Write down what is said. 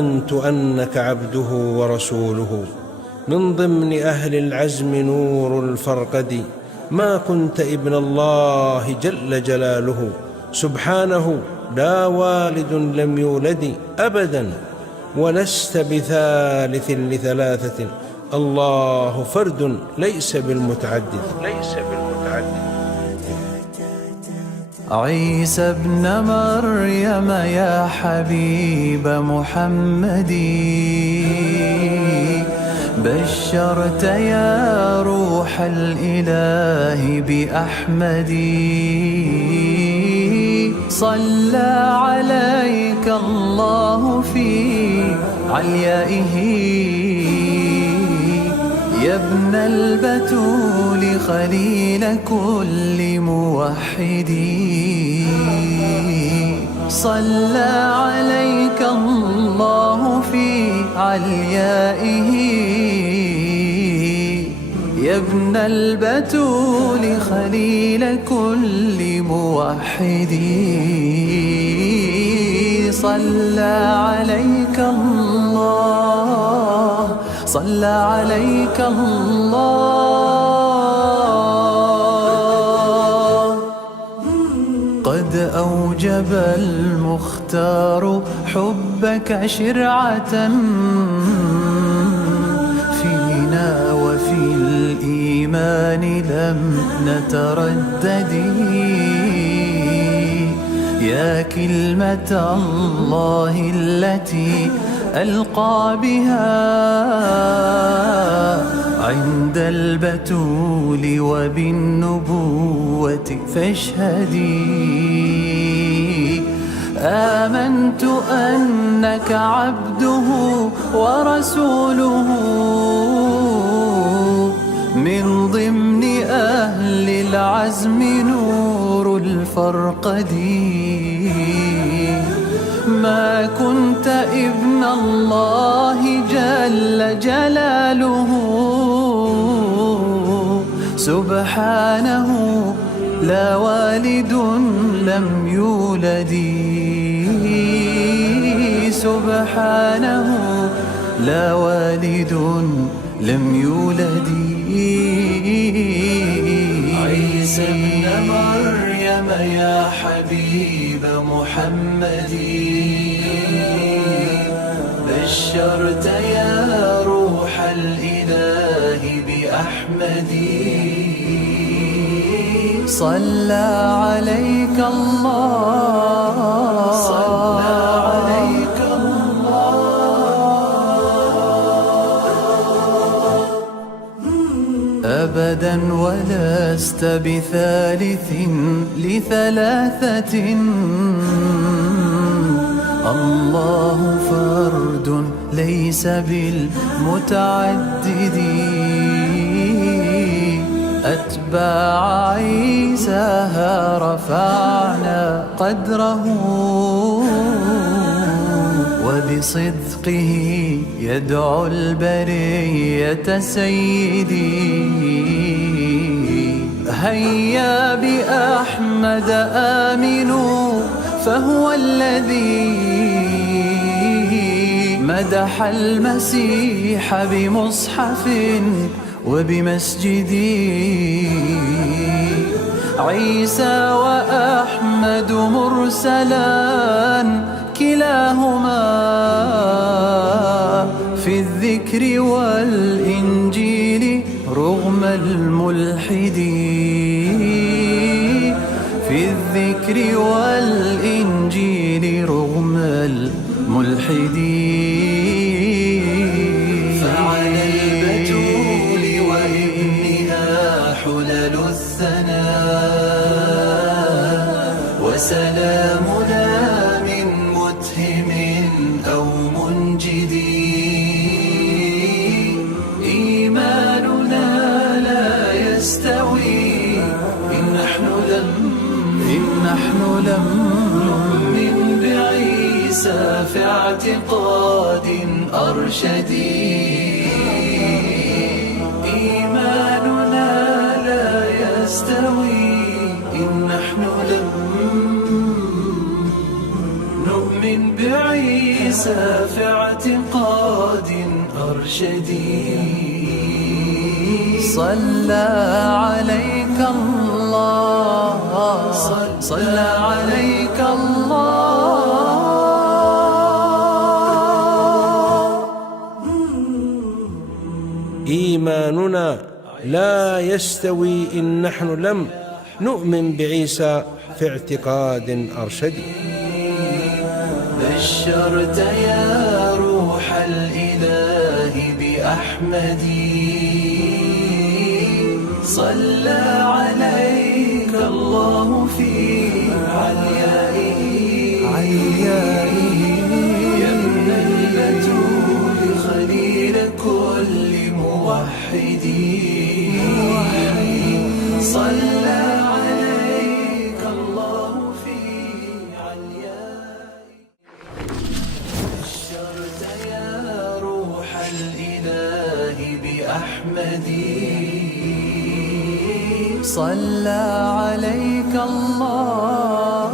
آمنت أنك عبده ورسوله. من ضمن أهل العزم نور الفرقد، ما كنت ابن الله جل جلاله. سبحانه لا والد لم يولد أبدا، ولست بثالث لثلاثة. الله فرد ليس بالمتعدد. عيسى ابن مريم يا حبيب محمد، بشرت يا روح الإله بأحمد. صلى عليك الله في عليائه، يا ابن البتول خليل كل موحد. صلى عليك الله في عليائه، يا ابن البتول خليل كل موحد. صلى عليك الله، صلى عليك الله. قد أوجب المختار حبك شرعة فينا، وفي الإيمان لم نتردد. يا كلمة الله التي ألقى بها عند البتول وبالنبوة فاشهدي. آمنت أنك عبده ورسوله، من ضمن أهل العزم نور الفرقد. ما كنت ابن الله جل جلاله، سبحانه لا والد لم يولد. سبحانه لا والد لم يولد. عيسى ابن مريم يا حبيب محمد، بشرت يا روح الإله بأحمد. صلى عليك الله، صلى عليك الله. أبدا ولست بثالث لثلاثة، الله فرد ليس بالمتعدد. أتباع عيسى رفعنا قدره، وبصدقه يدعو البرية سيدي. هيا بأحمد آمنوا، فهو الذي مدح المسيح بمصحف وبمسجد. عيسى وأحمد مرسلان، كلاهما في الذكر والإنجيل رغم الملحد. في الذكر والإنجيل رغم الملحد. فعلى البتول وابنها حلل الثناء، وسلامنا من متهم أو منجد. إيماننا لا يستوي إن نحن لم نؤمن بعيسى في اعتقاد أرشدي. إيماننا لا يستوي إن نحن لم نؤمن بعيسى عيسى في اعتقاد أرشدي. صلى عليك الله، صلى عليك الله. إيماننا لا يستوي إن نحن لم نؤمن بعيسى في اعتقاد أرشدي. بشرت يا روح الإله بأحمدي، صلى عليك الله في عليائه. يا ابن البتول خليل كل موحدي، صلى عليك الله في عليائه. بشرت يا روح الإله بأحمدي، صلى عليك الله